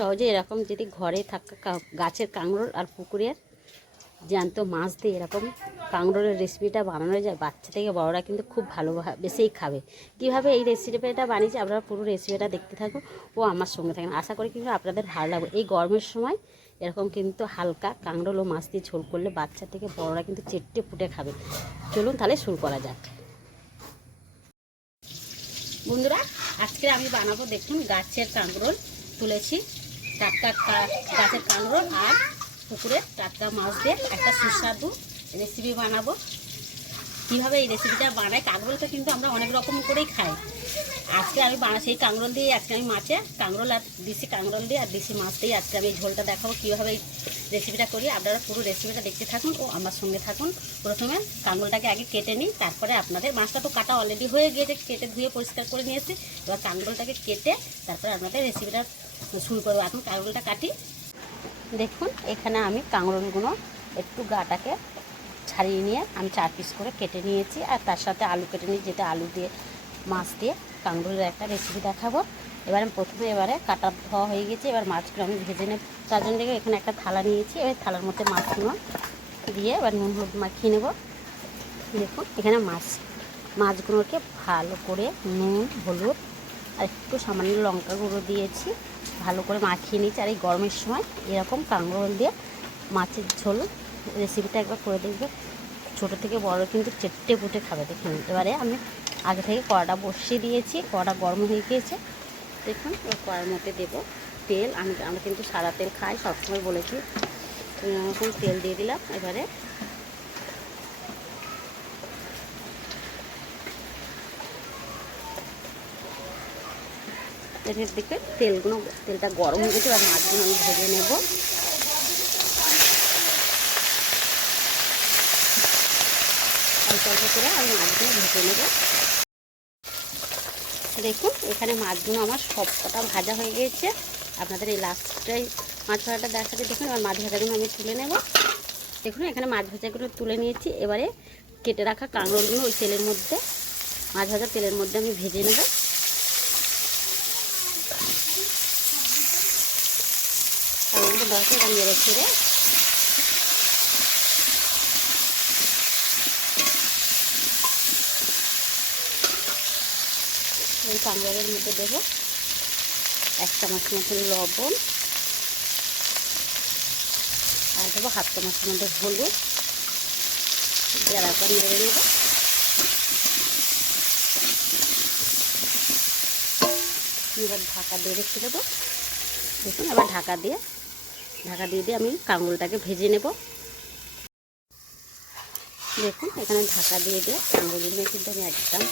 সহজে এরকম যদি ঘরে থাকা গাছের কাঁকরোল আর পুকুরের জ্যান্ত মাছ দিয়ে এরকম কাঁকরোলের রেসিপিটা বানানো যায়, বাচ্চা থেকে বড়রা কিন্তু খুব ভালোবেসেই খাবে। কীভাবে এই রেসিপিটা বানিয়েছি আপনারা পুরো রেসিপিটা দেখতে থাকুন ও আমার সঙ্গে থাকেন। আশা করি কিন্তু আপনাদের ভালো লাগবে। এই গরমের সময় এরকম কিন্তু হালকা কাঁকরোল ও মাছ দিয়ে ঝোল করলে বাচ্চা থেকে বড়রা কিন্তু চেটে পুটে খাবে। চলুন তাহলে শুরু করা যাক। বন্ধুরা, আজকে আমি বানাবো, দেখুন, গাছের কাঁকরোল তুলেছি, টাটকা গাছের কাঁকরোল আর পুকুরের টাটকা মাছ দিয়ে একটা সুস্বাদু রেসিপি বানাবো। কীভাবে এই রেসিপিটা বানাই, কাঁকরোলটা কিন্তু আমরা অনেক রকম করেই খাই। আজকে আমি সেই কাঁকরোল দিয়ে আজকে আমি কাঁকরোল আর দেশি কাঁকরোল দিয়ে আর দেশি মাছ দিয়ে আজকে আমি ঝোলটা দেখাবো কীভাবে এই রেসিপিটা করি। আপনারা পুরো রেসিপিটা দেখতে থাকুন ও আমার সঙ্গে থাকুন। প্রথমে কাঁকরোলটাকে আগে কেটে নিই, তারপরে আপনাদের, মাছটা তো কাটা অলরেডি হয়ে গিয়েছে, কেটে ধুয়ে পরিষ্কার করে নিয়েছি। এবার কাঁকরোলটাকে কেটে তারপরে আপনাদের রেসিপিটা শুরু করবো। এখন কাঁকরোলটা কাটি। দেখুন, এখানে আমি কাঁকরোলগুলো একটু গাটাকে ছাড়িয়ে নিয়ে আমি 4 পিস করে কেটে নিয়েছি, আর তার সাথে আলু কেটে নিই, যেটা আলু দিয়ে মাছ দিয়ে কাঁকরোলের একটা রেসিপি দেখাবো। এবারে এবারে কাটা ধোয়া হয়ে গেছে। এবার মাছগুলো আমি ভেজে নেব। তার জন্য এখানে একটা থালা নিয়েছি, এবার থালার মধ্যে মাছগুলো দিয়ে এবার নুন হলুদ মাখিয়ে নেব। দেখুন, এখানে মাছগুলোকে ভালো করে নুন হলুদ আর একটু সামান্য লঙ্কা গুঁড়ো দিয়েছি, ভালো করে মাখিয়ে নিয়েছি। আর এই গরমের সময় এরকম কাঁকরোল দিয়ে মাছের ঝোল রেসিপিটা একবার করে দেখবে, ছোটো থেকে বড় কিন্তু চেটে পুটে খাবে। দেখুন, এবারে আমি আগে থেকে কড়াটা বসিয়ে দিয়েছি, কড়া গরম হয়ে গিয়েছে। দেখুন, ওই কড়ার মধ্যে দেবো তেল। আমরা কিন্তু সাদা তেল খাই, সবসময় বলেছি। এরকম তেল দিয়ে দিলাম। এবারে এর দিকে তেলটা গরম হয়ে গেছে। এবার মাছগুলো আমি ভেজে নেব। অল্প অল্প করে আমি মাছগুলো ভেজে নেব। দেখুন, এখানে মাছগুলো আমার সবকটা ভাজা হয়ে গিয়েছে। আপনাদের এই লাস্টটাই মাছ ভাজাটা দেখাতে। দেখুন, এবার মাছ ভাজাগুলো আমি তুলে নেব। দেখুন, এখানে মাছ ভাজাগুলো তুলে নিয়েছি। এবারে কেটে রাখা কাঁকরোলগুলো ওই তেলের মধ্যে, মাছ ভাজা তেলের মধ্যে আমি ভেজে নেব। কাঁকরোলগুলো দরকার এবার নেড়ে ছেড়ে ওই কাঁকরোলের মধ্যে দেবো 1 চামচ মতো লবণ, আর দেবো 1/2 চামচ মতো হলুদ, দিয়ে একবার নেড়ে নেব। এবার ঢাকা দিয়ে রেখে দেবো। দেখুন, এবার ঢাকা দিয়ে আমি কাঁকরোলটাকে ভেজে নেব। দেখুন, এখানে ঢাকা দিয়ে কাঁকরোলগুলো কিন্তু আমি একদম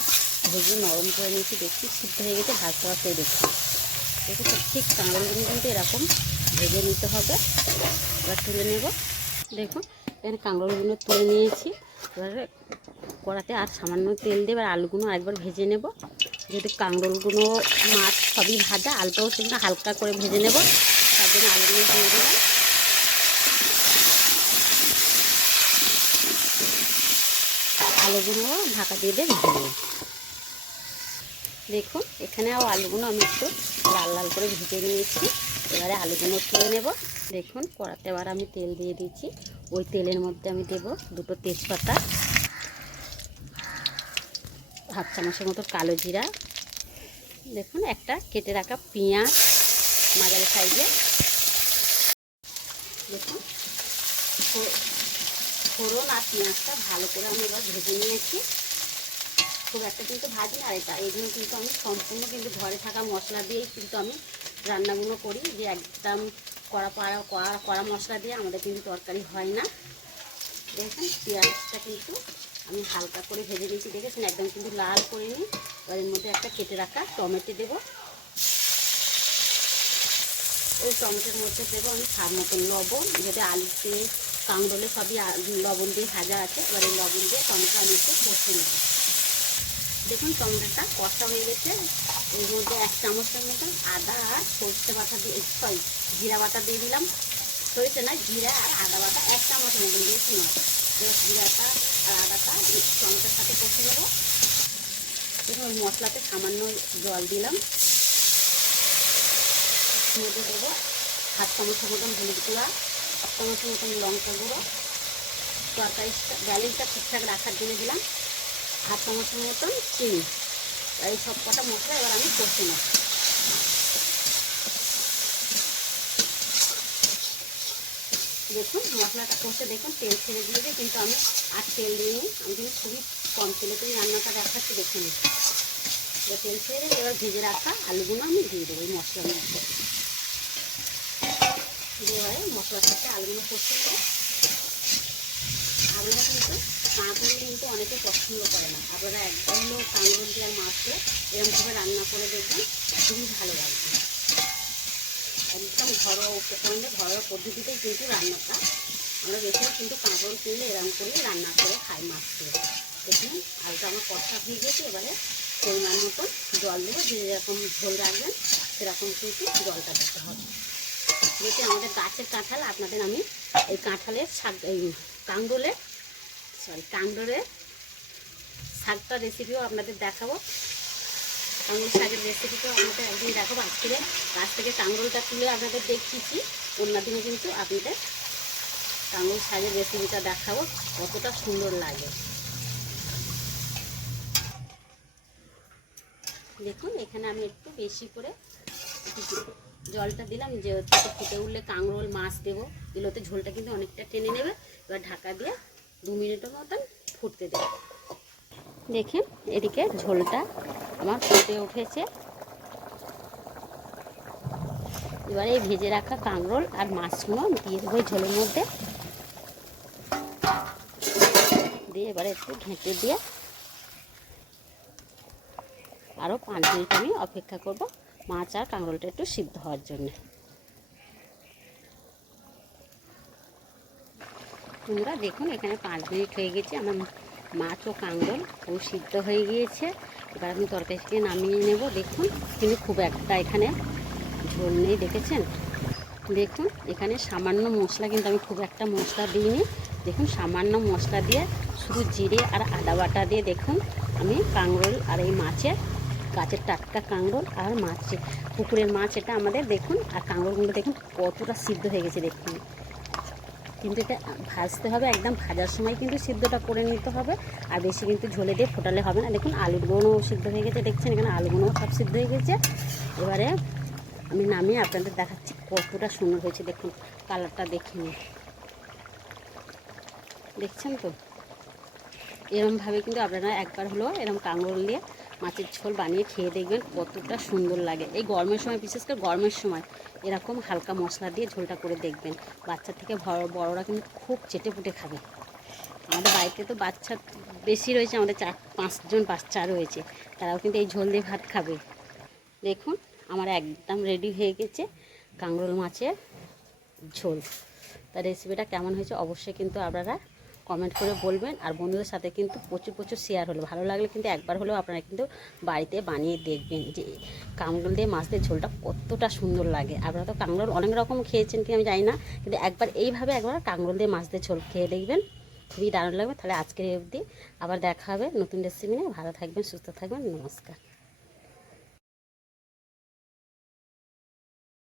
ভেজে নরম করে নিয়েছি। দেখছি সিদ্ধ হয়ে গেছে, ভাজতে দেখছি। দেখুন, ঠিক কাঁকরোলগুলো কিন্তু এরকম ভেজে নিতে হবে। এবার তুলে নেব। দেখুন, এখানে কাঁকরোলগুলো তুলে নিয়েছি। এবারে কড়াতে আর সামান্য তেল দিয়ে এবার আলুগুলো আরেকবার ভেজে নেব। যেহেতু কাঁকরোলগুলো মাছ সবই ভাজা, আলুটাও কিন্তু হালকা করে ভেজে নেব, তার জন্য আলুগুলো দিয়ে দিলাম। আলুগুলো ঢাকা দিয়ে ভেজে নেব। দেখুন, এখানে আলুগুলো আমি একটু লাল লাল করে ভেজে নিয়েছি। এবারে আলুগুলো তুলে নেব। দেখুন, কড়াতে এবার আমি তেল দিয়ে দিয়েছি। ওই তেলের মধ্যে আমি দেব 2টো তেজপাতা, 1/2 চামচের মতো কালো জিরা, দেখুন একটা কেটে রাখা পেঁয়াজ মাঝারি সাইজে। দেখুন, ফোড়ন আর পেঁয়াজটা ভালো করে আমি এবার ভেজে নিয়েছি। খুব একটা কিন্তু ভাজি আর এগুলো কিন্তু আমি সম্পূর্ণ কিন্তু ঘরে থাকা মশলা দিয়েই কিন্তু আমি রান্নাগুলো করি, যে একদম কড়া মশলা দিয়ে আমাদের কিন্তু তরকারি হয় না। দেখুন, পেঁয়াজটা কিন্তু আমি হালকা করে ভেজে নিয়েছি, দেখেছেন, একদম কিন্তু লাল করে নিই। এবার এর মধ্যে একটা কেটে রাখা টমেটো দেবো। ওই টমেটোর মধ্যে দেবো আমি স্বাদ মতন লবণ, যেটা আলুতে কাঁকরোলে সবই লবণ দিয়ে ভাজা আছে। এবার এই লবণ দিয়ে টমেটো আমি একটু কষে নেব। দেখুন, টমেটোটা কষা হয়ে গেছে। এর মধ্যে 1 চামচের মতন আদা আর সর্ষে বাটা দিয়ে, জিরা বাটা দিয়ে দিলাম। সরিষা না, জিরা আর আদা বাটা 1 চামচের মতন দিয়েছি। জিরাটা আর আদাটা টমেটোর সাথে কষে নেব। দেখুন, ওই মশলাতে সামান্য জল দিলাম। মধ্যে দেবো হাফ চামচের মতন হলুদ গুঁড়া, হাফ চামচের মতন লঙ্কা গুঁড়ো, তরকারিটা ব্যালেন্সটা ঠিকঠাক রাখার জন্য দিলাম হাফ চামচের মতন চিনি। এই সব কটা মশলা এবার আমি কষে নেব। দেখুন মশলাটা কষে দেখুন তেল ছেড়ে দিয়েছে, কিন্তু আমি আর তেল দিইনি, আমি কিন্তু খুবই কম তেলে তো রান্নাটা দেখাচ্ছি। দেখুন এবার তেল ছেড়ে দিয়ে এবার ভেজে রাখা আলুগুলো আমি দিয়ে দেবো এই মশলার মধ্যে। এবারে মশলার সাথে আলুগুলো কষে নেব। আলুটা কিন্তু কাঁকরোল কিন্তু অনেকে পছন্দ করে না, আপনারা একদম কাঁকরোল দিয়ে মাছ দিয়ে এরকমভাবে রান্না করে দেখবেন, খুবই ভালো লাগবে। একদম ঘরোয়া উপকরণে ঘরোয়া পদ্ধতিতেই কিন্তু রান্নাটা আমরা বেশিরভাগ কিন্তু কাঁকরোল কিনলে এরকম করে রান্না করে খাই মাছ দিয়ে। দেখুন আলুটা আমার কষা হয়ে গেছে, এবারে পরিমাণ মতো জল দেবো, যে যেরকম ঝোল রাখবেন সেরকম কিন্তু জলটা দিতে হবে। যেহেতু আমাদের গাছের কাঁঠাল, আপনাদের আমি এই কাঁঠালের শাক, এই কাঁকরোলের শাকটা রেসিপিও আপনাদের দেখাবো। কাঁকরোল শাকের রেসিপিটাও আপনাদের একদিন দেখাবো। আজকে গাছ থেকে কাঁকরোলটা তুলে আপনাদের দেখিয়েছি, অন্যদিনে কিন্তু আপনাদের কাঁকরোল শাকের রেসিপিটা দেখাবো কতটা সুন্দর লাগে। দেখুন এখানে আমি একটু বেশি করে জলটা দিলাম, যেহেতু ফুটে উঠলে কাঁকরোল মাছ দেবো, এগুলোতে ঝোলটা কিন্তু অনেকটা টেনে নেবে। এবার ঢাকা দিয়ে 2 মিনিটের মতন ফুটতে দেবো। দেখেন এদিকে ঝোলটা আমার ফুটে উঠেছে। এবারে এই ভেজে রাখা কাঁকরোল আর মাছগুলো দিয়ে দেবো ঝোলের মধ্যে, দিয়ে এবারে একটু ঢেকে দিয়ে আরও 5 মিনিট আমি অপেক্ষা করব মাছ আর কাঁকরোলটা একটু সিদ্ধ হওয়ার জন্য। বন্ধুরা দেখুন এখানে 5 মিনিট হয়ে গেছে, আমার মাছ ও কাঁকরোল খুব সিদ্ধ হয়ে গিয়েছে। এবার আমি তরকারিকে নামিয়ে নেব। দেখুন কিন্তু খুব একটা এখানে ঝোল নেই, দেখেছেন। দেখুন এখানে সামান্য মশলা, কিন্তু আমি খুব একটা মশলা দিইনি। দেখুন সামান্য মশলা দিয়ে শুধু জিরে আর আদা বাটা দিয়ে দেখুন আমি কাঁকরোল আর এই মাছের, গাছের টাটকা কাঁকরোল আর মাছ, পুকুরের মাছ এটা আমাদের, দেখুন আর কাঁকরোলগুলো দেখুন কতটা সিদ্ধ হয়ে গেছে। দেখুন কিন্তু এটা ভাজতে হবে, একদম ভাজার সময় কিন্তু সিদ্ধটা করে নিতে হবে, আর বেশি কিন্তু ঝোলে দিয়ে ফোটালে হবে না। দেখুন আলুগুলোও সিদ্ধ হয়ে গেছে, দেখছেন এখানে আলুগুলোও সব সিদ্ধ হয়ে গেছে। এবারে আমি নামিয়ে আপনাদের দেখাচ্ছি কতটা সুন্দর হয়েছে। দেখুন কালারটা দেখে নিন, দেখছেন তো। এরমভাবে কিন্তু আপনারা একবার হলেও এরকম কাঁকরোল দিয়ে মাছের ঝোল বানিয়ে খেয়ে দেখবেন কতটা সুন্দর লাগে। এই গরমের সময়, বিশেষ করে গরমের সময় এরকম হালকা মশলা দিয়ে ঝোলটা করে দেখবেন, বাচ্চা থেকে বড়রা কিন্তু খুব চেটেপুটে খাবে। আমাদের বাড়িতে তো বাচ্চা বেশি রয়েছে, আমাদের 4-5 জন বাচ্চা রয়েছে, তারাও কিন্তু এই ঝোল দিয়ে ভাত খাবে। দেখুন আমার একদম রেডি হয়ে গেছে কাঁকরোল মাছের ঝোল। তার রেসিপিটা কেমন হয়েছে অবশ্যই কিন্তু আপনারা কমেন্ট করে বলবেন, আর বন্ধুদের সাথে কিন্তু প্রচুর শেয়ার হলো। ভালো লাগলে কিন্তু একবার হলেও আপনারা কিন্তু বাড়িতে বানিয়ে দেখবেন যে কাঁকরোল দিয়ে মাছ দিয়ে ঝোলটা কতটা সুন্দর লাগে। আপনারা তো কাঁকরোল অনেক রকম খেয়েছেন কি আমি জানি না, কিন্তু একবার এইভাবে একবার কাঁকরোল দিয়ে মাছ দিয়ে ঝোল খেয়ে দেখবেন, খুবই দারুণ লাগবে। তাহলে আজকের অবধি, আবার দেখা হবে নতুন রেসিপি নিয়ে। ভালো থাকবেন, সুস্থ থাকবেন, নমস্কার।